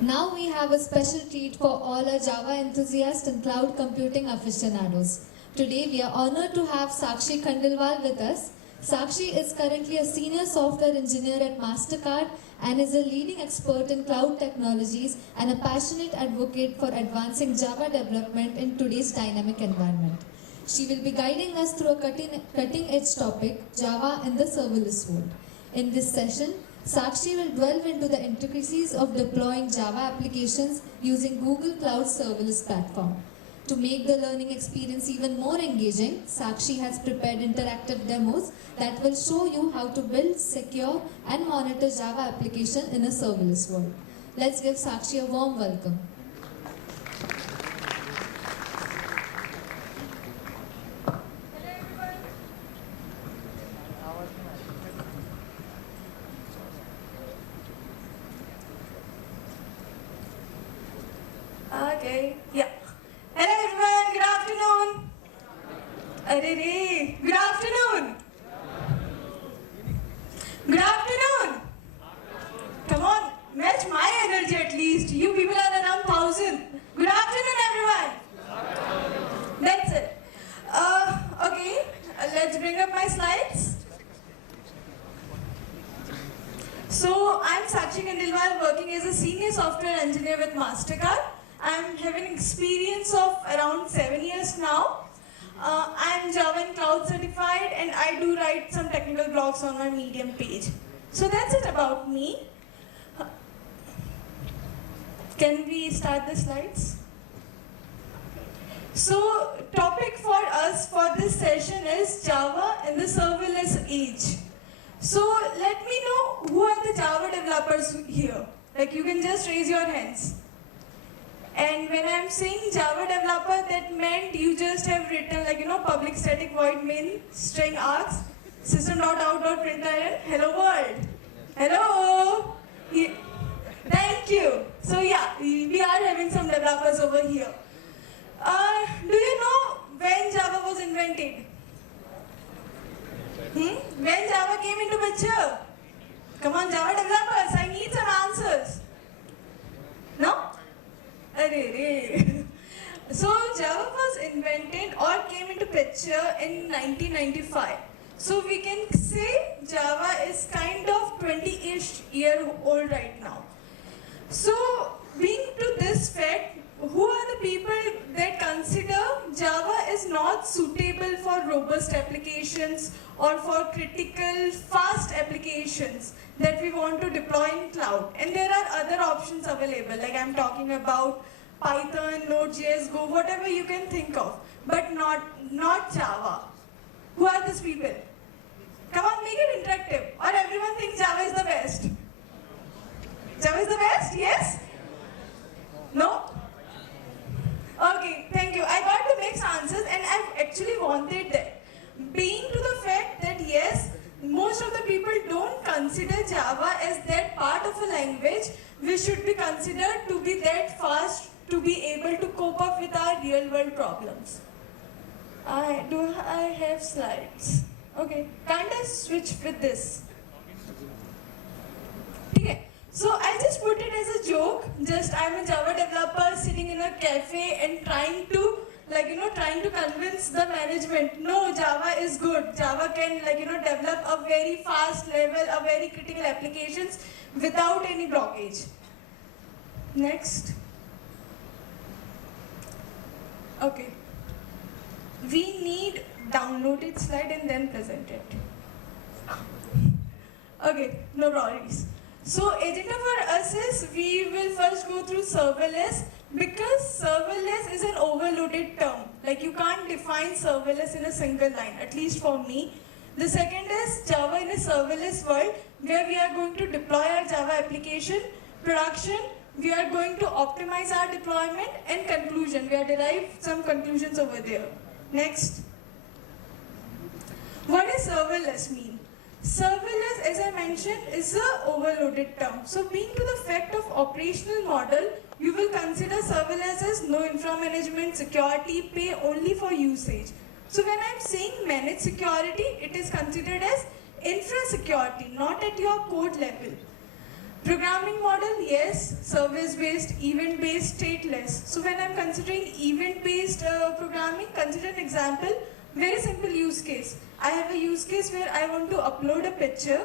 Now we have a special treat for all our Java enthusiasts and cloud computing aficionados. Today we are honored to have Sakshi Khandelwal with us. Sakshi is currently a senior software engineer at MasterCard and is a leading expert in cloud technologies and a passionate advocate for advancing Java development in today's dynamic environment. She will be guiding us through a cutting-edge topic, Java in the serverless world. In this session, Sakshi will delve into the intricacies of deploying Java applications using Google Cloud Serverless Platform. To make the learning experience even more engaging, Sakshi has prepared interactive demos that will show you how to build, secure, and monitor Java application in a serverless world. Let's give Sakshi a warm welcome. Okay, yeah. Hello everyone, good afternoon. Good afternoon. Good afternoon. Come on, match my energy at least. You people are around 1,000. Good afternoon everyone. That's it. Okay, let's bring up my slides. So, I'm Sakshi Khandelwal working as a senior software engineer with MasterCard. I'm having experience of around 7 years now. I'm Java and Cloud certified and I do write some technical blogs on my Medium page. So that's it about me. Can we start the slides? So topic for us for this session is Java in the serverless age. So let me know who are the Java developers here. Like you can just raise your hands. And when I'm saying Java developer, that meant you just have written public static void main string args system.out.println hello world. Hello. Yeah. Thank you. So yeah, we are having some developers over here. Do you know when Java was invented? When Java came into picture? Come on, Java developers, I need some answers. No? So Java was invented or came into picture in 1995. So we can say Java is kind of 20-ish year old right now. So being to this fact, who are the people that consider Java is not suitable for robust applications or for critical fast applications that we want to deploy in cloud? And there are other options available, like I'm talking about Python, Node.js, Go, whatever you can think of, but not Java. Who are these people? Come on, make it interactive. Or everyone thinks Java is the best. Java is the best? Yes? No? Okay, thank you. I got the mixed answers and I actually wanted that. Being to the fact that yes, most of the people don't consider Java as that part of a language which should be considered to be that fast to be able to cope up with our real world problems. Do I have slides? Okay, can't I switch with this? Okay. So I just put it as a joke. Just I'm a Java developer sitting in a cafe and trying to convince the management, no, Java is good. Java can develop a very fast level, a very critical applications without any blockage. Next. Okay. We need downloaded slide and then present it. Okay, no worries. So agenda for us is we will first go through serverless because serverless is an overloaded term. Like you can't define serverless in a single line, at least for me. The second is Java in a serverless world where we are going to deploy our Java application, production, we are going to optimize our deployment, and conclusion. We are derived some conclusions over there. Next. What does serverless mean? Serverless, as I mentioned, is an overloaded term. So being to the fact of operational model, you will consider serverless as no infra management, security, pay only for usage. So when I'm saying managed security, it is considered as infra security, not at your code level. Programming model, yes, service-based, event-based, stateless. So when I'm considering event-based programming, consider an example, very simple use case. I have a use case where I want to upload a picture.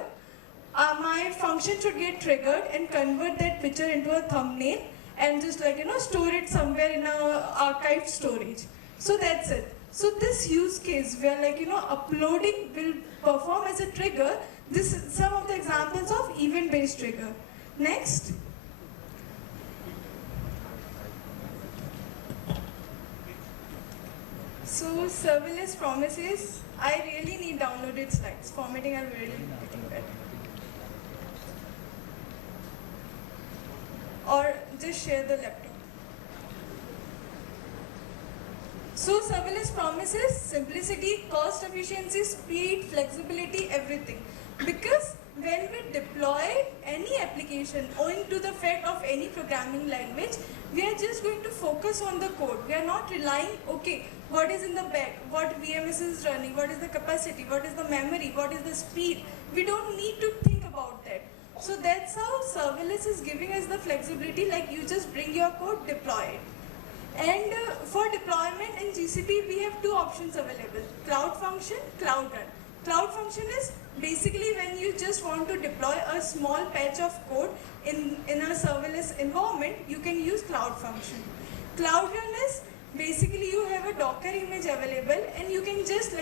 My function should get triggered and convert that picture into a thumbnail and just store it somewhere in a archived storage. So that's it. So this use case where uploading will perform as a trigger, this is some of the examples of event-based trigger. Next. So serverless promises, I really need downloaded slides. Formatting are really getting better. Or just share the laptop. So serverless promises simplicity, cost efficiency, speed, flexibility, everything. Because when we deploy any application owing to the fact of any programming language, we are just going to focus on the code. We are not relying, okay, what is in the back, what VMS is running, what is the capacity, what is the memory, what is the speed. We don't need to think about that. So that's how serverless is giving us the flexibility, like you just bring your code, deploy it. And for deployment in GCP, we have two options available, Cloud Function, Cloud Run. Cloud Function is basically when you just want to deploy a small patch of code in a serverless environment, you can use Cloud Function. Cloud Run is basically you have a Docker image available and you can just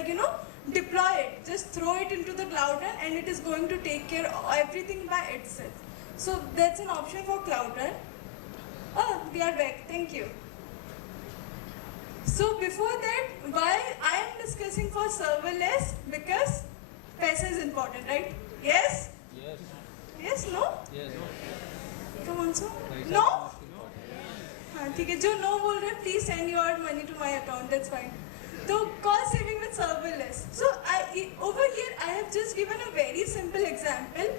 deploy it, just throw it into the Cloud Run and it is going to take care of everything by itself. So that's an option for Cloud Run. Oh, we are back, thank you. So before that, why I am discussing for serverless? Because paisa is important, right? Yes? Yes. Yes, no? Yes. Come on, sir. No? हाँ ठीक है जो no बोल रहे please send your money to my account, that's fine. So cost saving with serverless. So over here I have just given a very simple example.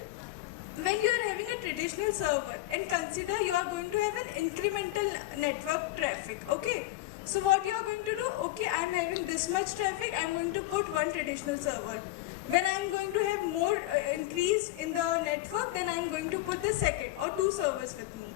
When you are having a traditional server and consider you are going to have an incremental network traffic, okay? So what you are going to do, okay, I am having this much traffic, I am going to put one traditional server. When I am going to have more increase in the network, then I am going to put the second or two servers with me.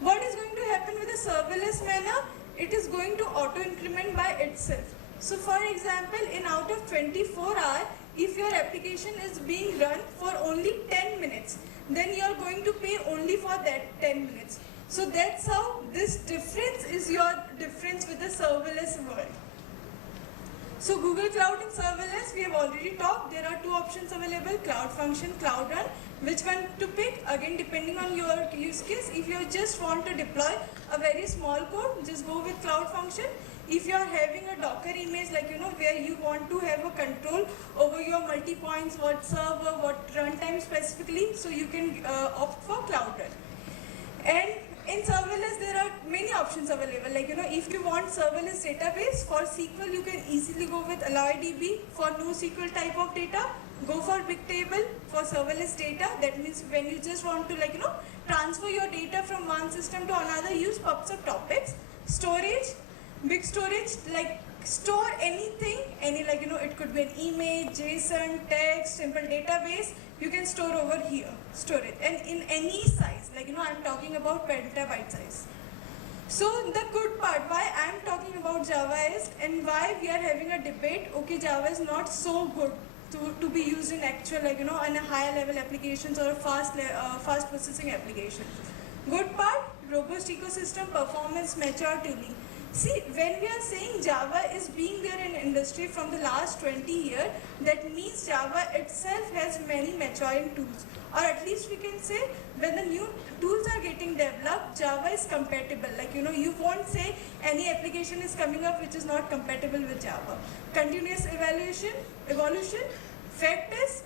What is going to happen with a serverless manner? It is going to auto increment by itself. So for example, in out of 24 hours, if your application is being run for only 10 minutes, then you are going to pay only for that 10 minutes. So that's how this difference is your difference with the serverless world. So Google Cloud and serverless, we have already talked. There are two options available, Cloud Function, Cloud Run. Which one to pick? Again, depending on your use case. If you just want to deploy a very small code, just go with Cloud Function. If you are having a Docker image, where you want to have a control over your multi-points, what server, what runtime specifically, so you can opt for Cloud Run. And in serverless, there are many options available. If you want serverless database, for SQL, you can easily go with AlloyDB. For NoSQL type of data, go for Bigtable. For serverless data, that means when you just want to transfer your data from one system to another, use PubSub topics. Storage, big storage, store anything, it could be an image, JSON, text, simple database, you can store over here, store it, and in any size, I'm talking about petabyte size. So the good part, why I'm talking about Java is, and why we are having a debate, okay, Java is not so good to be used in actual, in a higher level applications or fast processing applications. Good part, robust ecosystem, performance, mature tooling. See, when we are saying Java is being there in industry from the last 20 years, that means Java itself has many maturing tools. Or at least we can say when the new tools are getting developed, Java is compatible. You won't say any application is coming up which is not compatible with Java. Continuous evolution. Fact is,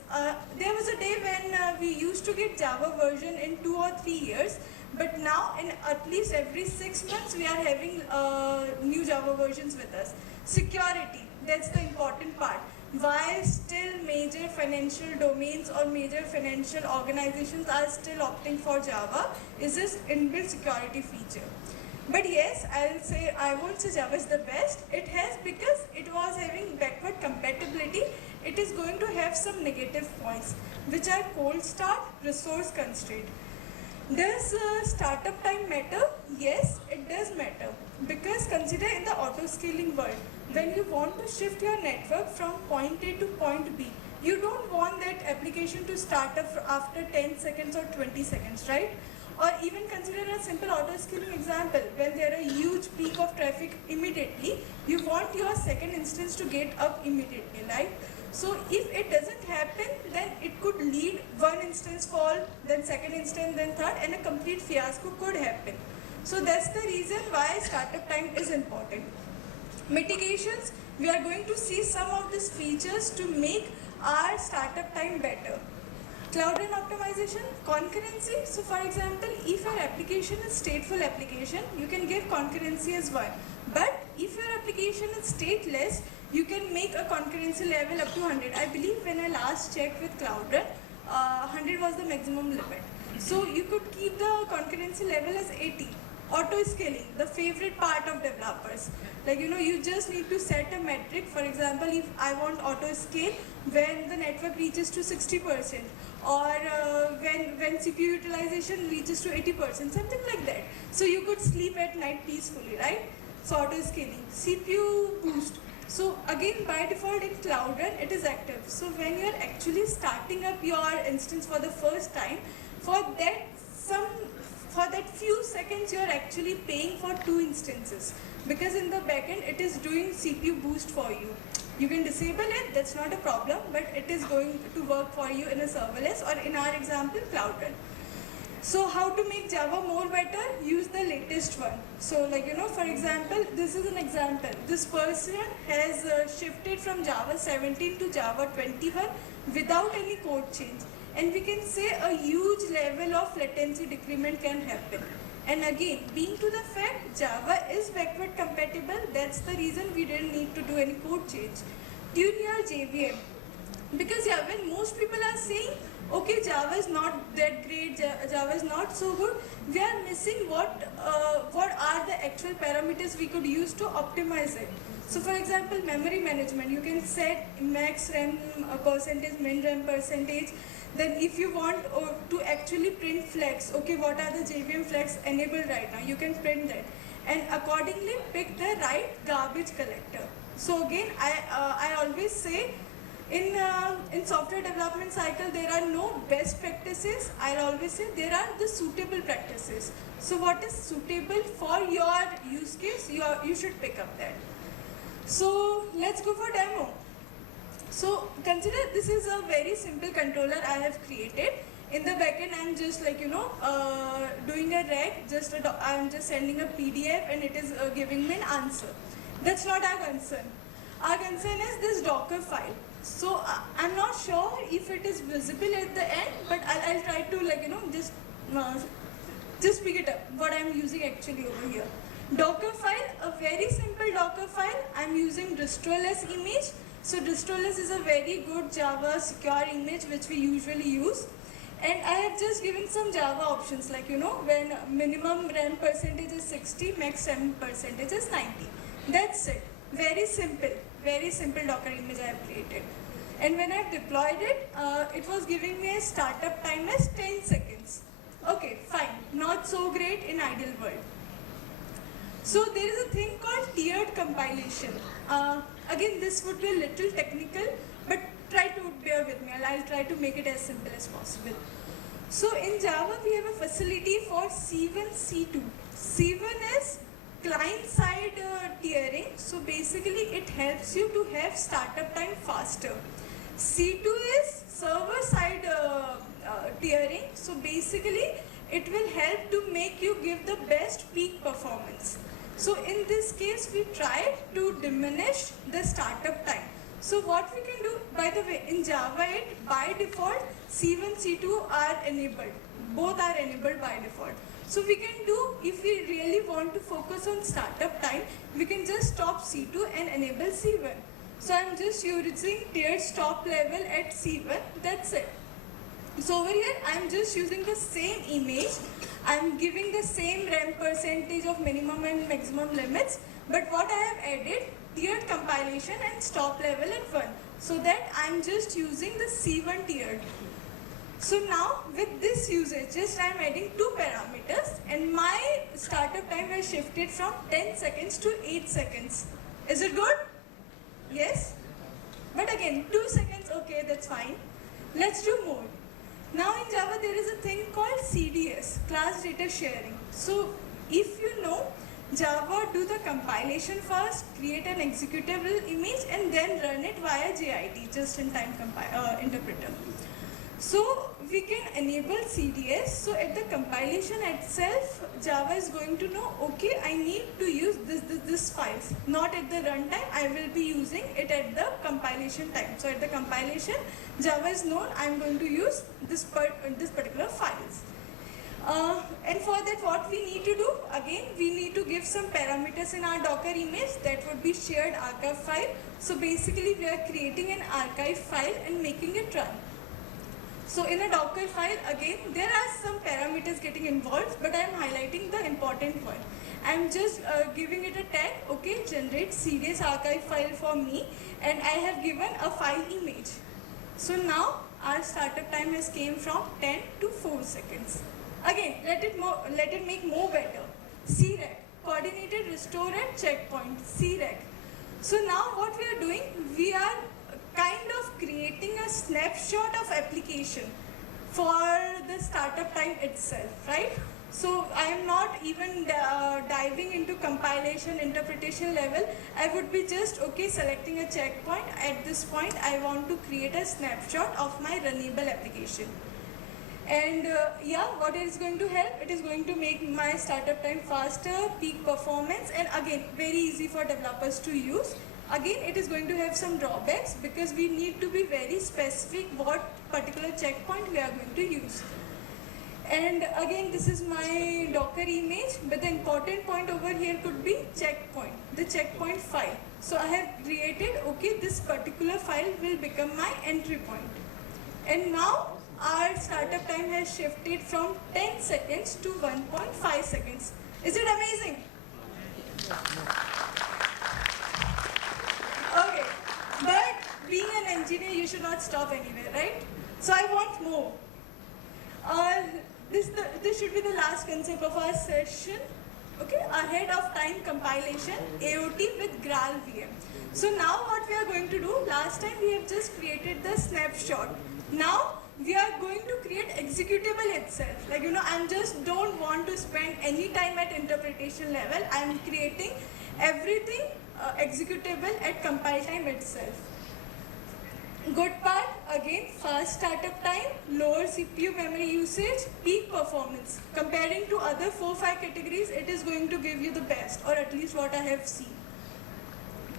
there was a day when we used to get Java version in 2 or 3 years. But now, in at least every 6 months, we are having new Java versions with us. Security, that's the important part. Why still major financial domains or major financial organizations are still opting for Java is this inbuilt security feature. But yes, I won't say Java is the best. It has, because it was having backward compatibility, it is going to have some negative points, which are cold start, resource constraint. Does startup time matter? Yes, it does matter. Because consider in the auto scaling world, when you want to shift your network from point A to point B, you don't want that application to start up after 10 seconds or 20 seconds, right? Or even consider a simple auto scaling example, when there are huge peak of traffic immediately, you want your second instance to get up immediately, right? So if it doesn't happen, then it could lead one instance fall, then second instance, then third, and a complete fiasco could happen. So that's the reason why startup time is important. Mitigations, we are going to see some of these features to make our startup time better. Cloud run optimization, concurrency. So for example, if your application is stateful application, you can give concurrency as 1. But if your application is stateless, you can make a concurrency level up to 100. I believe when I last checked with Cloud Run, 100 was the maximum limit. So you could keep the concurrency level as 80. Auto scaling, the favorite part of developers. Like, you just need to set a metric. For example, if I want auto scale when the network reaches to 60%, or when CPU utilization reaches to 80%, something like that. So you could sleep at night peacefully, right? So auto scaling, CPU boost. So again, by default in Cloud Run, it is active. So when you're actually starting up your instance for the first time, for that few seconds you're actually paying for 2 instances, because in the backend it is doing CPU boost for you. You can disable it, that's not a problem, but it is going to work for you in a serverless, or in our example, Cloud Run. So how to make Java more better? Use the latest one. So for example, this is an example. This person has shifted from Java 17 to Java 21 without any code change. And we can say a huge level of latency decrement can happen. And again, being to the fact Java is backward compatible, that's the reason we didn't need to do any code change. Tune your JVM. Because when most people are saying, okay, Java is not that great, Java is not so good, we are missing what are the actual parameters we could use to optimize it. So for example, memory management, you can set max RAM percentage, min RAM percentage. Then if you want to actually print flags, okay, what are the JVM flags enabled right now? You can print that. And accordingly pick the right garbage collector. So again, I always say, in software development cycle, there are no best practices. I'll always say there are the suitable practices. So what is suitable for your use case, you should pick up that. So let's go for demo. So consider this is a very simple controller I have created. In the backend, I'm just doing a reg. I'm just sending a PDF, and it is giving me an answer. That's not our concern. Our concern is this Docker file. So I'm not sure if it is visible at the end, but I'll try to just pick it up. What I'm using actually over here. Docker file, a very simple Docker file. I'm using distroless image. So distroless is a very good Java secure image which we usually use. And I have just given some Java options when minimum RAM percentage is 60, max RAM percentage is 90. That's it. Very simple Docker image I have created. And when I've deployed it, it was giving me a startup time as 10 seconds. Okay, fine. Not so great in ideal world. So there is a thing called tiered compilation. Again, this would be a little technical, but try to bear with me. I'll try to make it as simple as possible. So in Java, we have a facility for C1, C2. C1 is client-side tiering. So basically, it helps you to have startup time faster. C2 is server-side tiering. So basically, it will help to make you give the best peak performance. So in this case, we try to diminish the startup time. So what we can do, by the way, in Java 8, by default, C1, C2 are enabled. Both are enabled by default. So we can do, if we really want to focus on startup time, we can just stop C2 and enable C1. So I'm just using tiered stop level at C1, that's it. So over here, I'm just using the same image. I'm giving the same RAM percentage of minimum and maximum limits. But what I have added, tiered compilation and stop level at 1. So that I'm just using the C1 tiered. So now with this usage, just I am adding 2 parameters and my startup time has shifted from 10 seconds to 8 seconds. Is it good? Yes? But again, 2 seconds, okay, that's fine. Let's do more. Now in Java there is a thing called CDS, class data sharing. So if you know, Java do the compilation first, create an executable image and then run it via JIT, just-in-time interpreter. So we can enable CDS. So at the compilation itself, Java is going to know, okay, I need to use this files. Not at the runtime, I will be using it at the compilation time. So at the compilation, Java is known, I'm going to use this particular files. And for that, what we need to do, again, we need to give some parameters in our Docker image that would be shared archive file. So basically, we are creating an archive file and making it run. So in a Docker file, again, there are some parameters getting involved, but I am highlighting the important one. I am just giving it a tag, okay, generate CDS archive file for me, and I have given a file image. So now our startup time has came from 10 to 4 seconds. Again, let it make more better. CREC, coordinated restore at checkpoint, CREC. So now what we are doing, we are kind of creating a snapshot of application for the startup time itself, right? So I am not even diving into compilation, interpretation level. I would be just, okay, selecting a checkpoint. At this point, I want to create a snapshot of my runnable application. And yeah, what it is going to help? It is going to make my startup time faster, peak performance, and again, very easy for developers to use. Again, it is going to have some drawbacks because we need to be very specific what particular checkpoint we are going to use. And again, this is my Docker image, but the important point over here could be checkpoint, the checkpoint file. So I have created, okay, this particular file will become my entry point. And now our startup time has shifted from 10 seconds to 1.5 seconds. Is it amazing? Okay, but being an engineer, you should not stop anywhere, right? So I want more. This should be the last concept of our session. Okay, ahead of time compilation, AOT with Graal VM. So now what we are going to do, last time we have just created the snapshot. Now we are going to create executable itself. Like, you know, I just don't want to spend any time at interpretation level. I am creating everything executable at compile time itself. Good part, again, fast startup time, lower CPU memory usage, peak performance. Comparing to other 4-5 categories, it is going to give you the best, or at least what I have seen.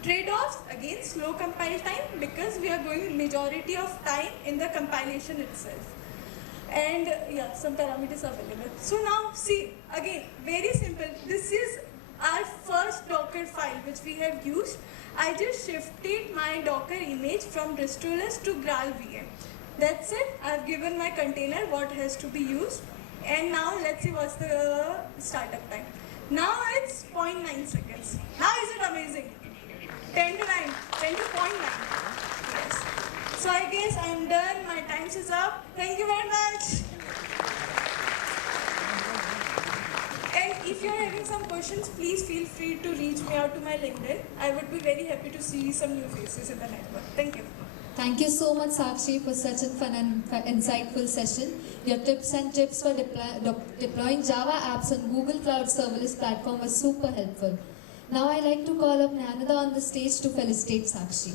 Trade-offs, again, slow compile time because we are going majority of time in the compilation itself. And yeah, some parameters are available. So now see, again, very simple. This is our first Docker file which we have used. I just shifted my Docker image from Ristoles to Graal VM. That's it. I've given my container what has to be used. And now let's see what's the startup time. Now it's 0.9 seconds. Now is it amazing? 10 to 9, 10 to 0.9. Yes. So I guess I'm done. My time is up. Thank you very much. And if you're having some questions, please feel free to reach me out to my LinkedIn. I would be very happy to see some new faces in the network. Thank you. Thank you so much, Sakshi, for such a fun and insightful session. Your tips and tips for deploying Java apps on Google Cloud Serverless platform was super helpful. Now I'd like to call up Nyanada on the stage to felicitate Sakshi.